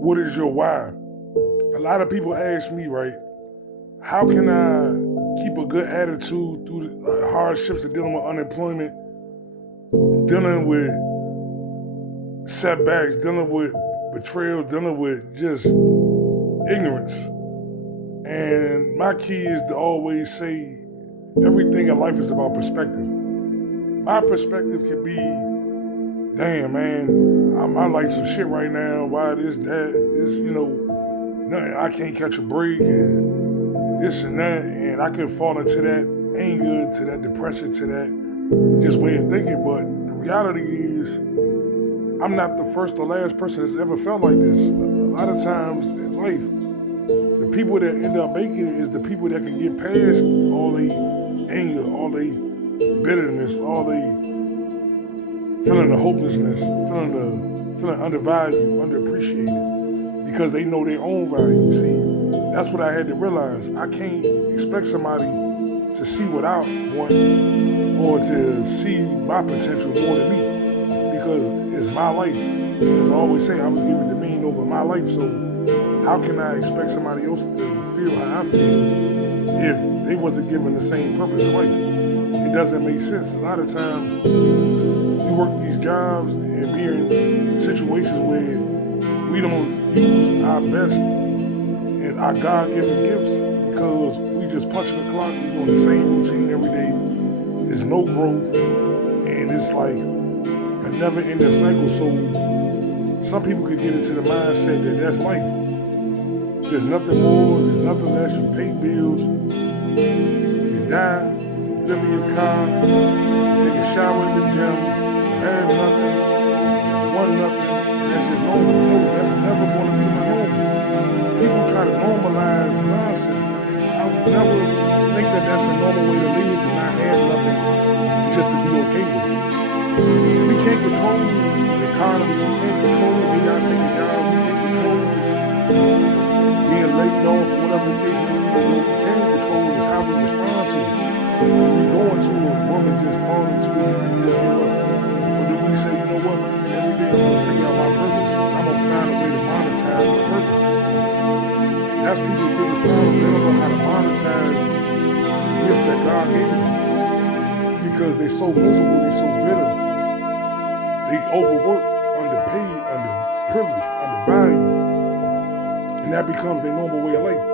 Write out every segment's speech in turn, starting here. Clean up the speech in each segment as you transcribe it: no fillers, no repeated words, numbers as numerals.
what is your why? A lot of people ask me, right, how can I keep a good attitude through the hardships of dealing with unemployment, dealing with setbacks, dealing with betrayal, dealing with just ignorance. And my key is to always say everything in life is about perspective. My perspective could be, damn man, my life's some shit right now. Why this, that, this, nothing. I can't catch a break and this and that. And I could fall into that anger, to that depression, to that just way of thinking. But the reality is, I'm not the first or last person that's ever felt like this. A lot of times in life, the people that end up making it is the people that can get past all the anger, all the bitterness, all the feeling the hopelessness, feeling undervalued, underappreciated, because they know their own value. See, that's what I had to realize. I can't expect somebody to see what I want or to see my potential more than me, because it's my life. As I always say, I was given dominion over my life, so how can I expect somebody else to feel how I feel if they wasn't given the same purpose in life? It doesn't make sense. A lot of times we work these jobs and be in situations where we don't use our best and our God-given gifts because we just punching the clock, we doing the same routine every day. There's no growth, and it's like a never-ending cycle. So some people could get into the mindset that that's life. There's nothing more, there's nothing less. You pay bills, you die, you live in your car, you take a shower in the gym, you have nothing, you want nothing, and that's just normal. No, that's never going to be my normal. People try to normalize nonsense. I would never think that that's a normal way to live, to not have nothing, and just to be okay with it. We can't control the economy, we can't control it, we gotta take a job, we can't control being laid off, whatever the case may be, but what we can control is how we respond to it. Do we go into a woman just falling into it and just give up? Or do we say, you know what, man, every day I'm gonna figure out my purpose, I'm gonna find a way to monetize my purpose? That's people's biggest problem. They don't know how to monetize the gifts that God gave them. Because they're so miserable, they're so bitter. They overwork, underpaid, underprivileged, undervalued. And that becomes their normal way of life.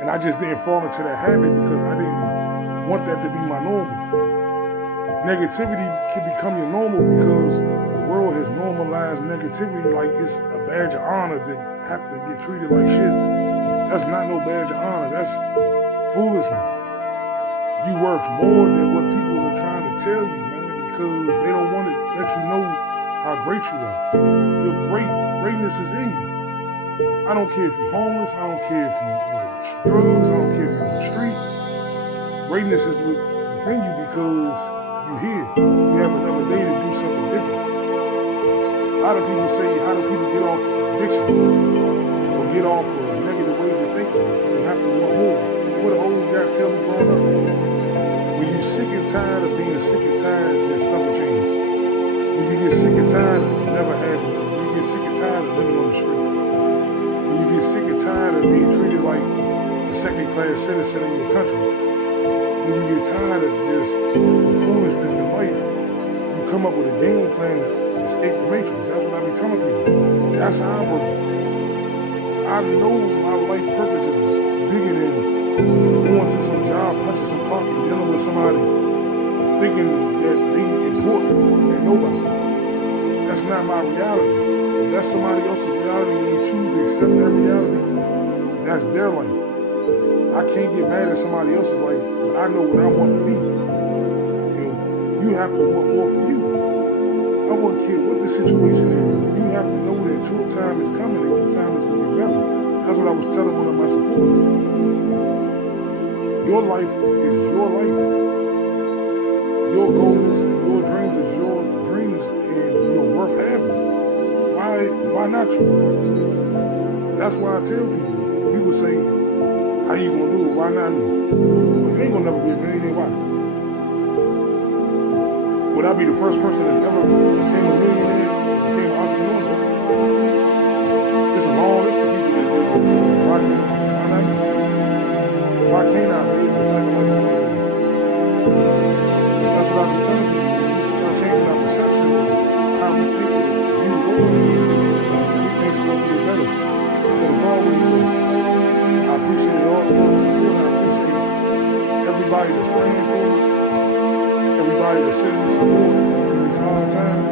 And I just didn't fall into that habit because I didn't want that to be my normal. Negativity can become your normal because the world has normalized negativity like it's a badge of honor to have to get treated like shit. That's not no badge of honor. That's foolishness. You worth more than what people are trying to tell you, man, because they don't want to let you know how great you are. Your greatness is in you. I don't care if you're homeless, I don't care if you're drugs, I don't care if you're on the street. Greatness is within you because you're here. You have another day to do something different. A lot of people say, how do people get off addiction or get off negative ways of thinking? You have to want more. What the old guy tell me growing up? When you're sick and tired of being sick and tired, then stuff will change. When you get sick and tired of never having it, when you get sick and tired of living on the street, when you get sick and tired of being treated like a second-class citizen in your country, when you get tired of this foolishness in life, you come up with a game plan to escape the matrix. That's what I be telling people. That's how I work. I know my life purpose is bigger than going to some job, punching some clock, and dealing with somebody thinking that they important and they're nobody. That's not my reality. If that's somebody else's reality and they choose to accept that reality, that's their life. I can't get mad at somebody else's life, but I know what I want for me. And you have to want more for you. I wouldn't care what the situation is. You have to know that your time is coming and your time is going to be better. That's what I was telling one of my supporters. Your life is your life. Your goals and your dreams is your dreams, and you're worth having. Why not you? That's why I tell people. People say, how you gonna do it? Why not me? Well, you ain't gonna never be a millionaire. Why? Would I be the first person that's ever became a millionaire, became an entrepreneur? Everything's supposed to get better. But it's always you. I appreciate all the love and support. I appreciate everybody that's praying for me, everybody that's sending me support in these hard times.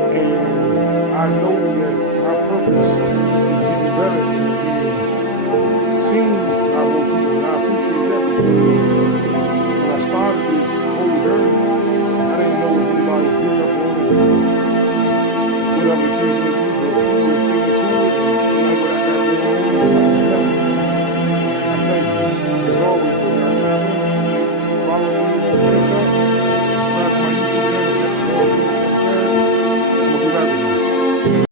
And I know that my purpose is getting better and it's being seen by more people. And I appreciate that because when I started this whole journey, I didn't know if anybody would pick up on it or whatever the case may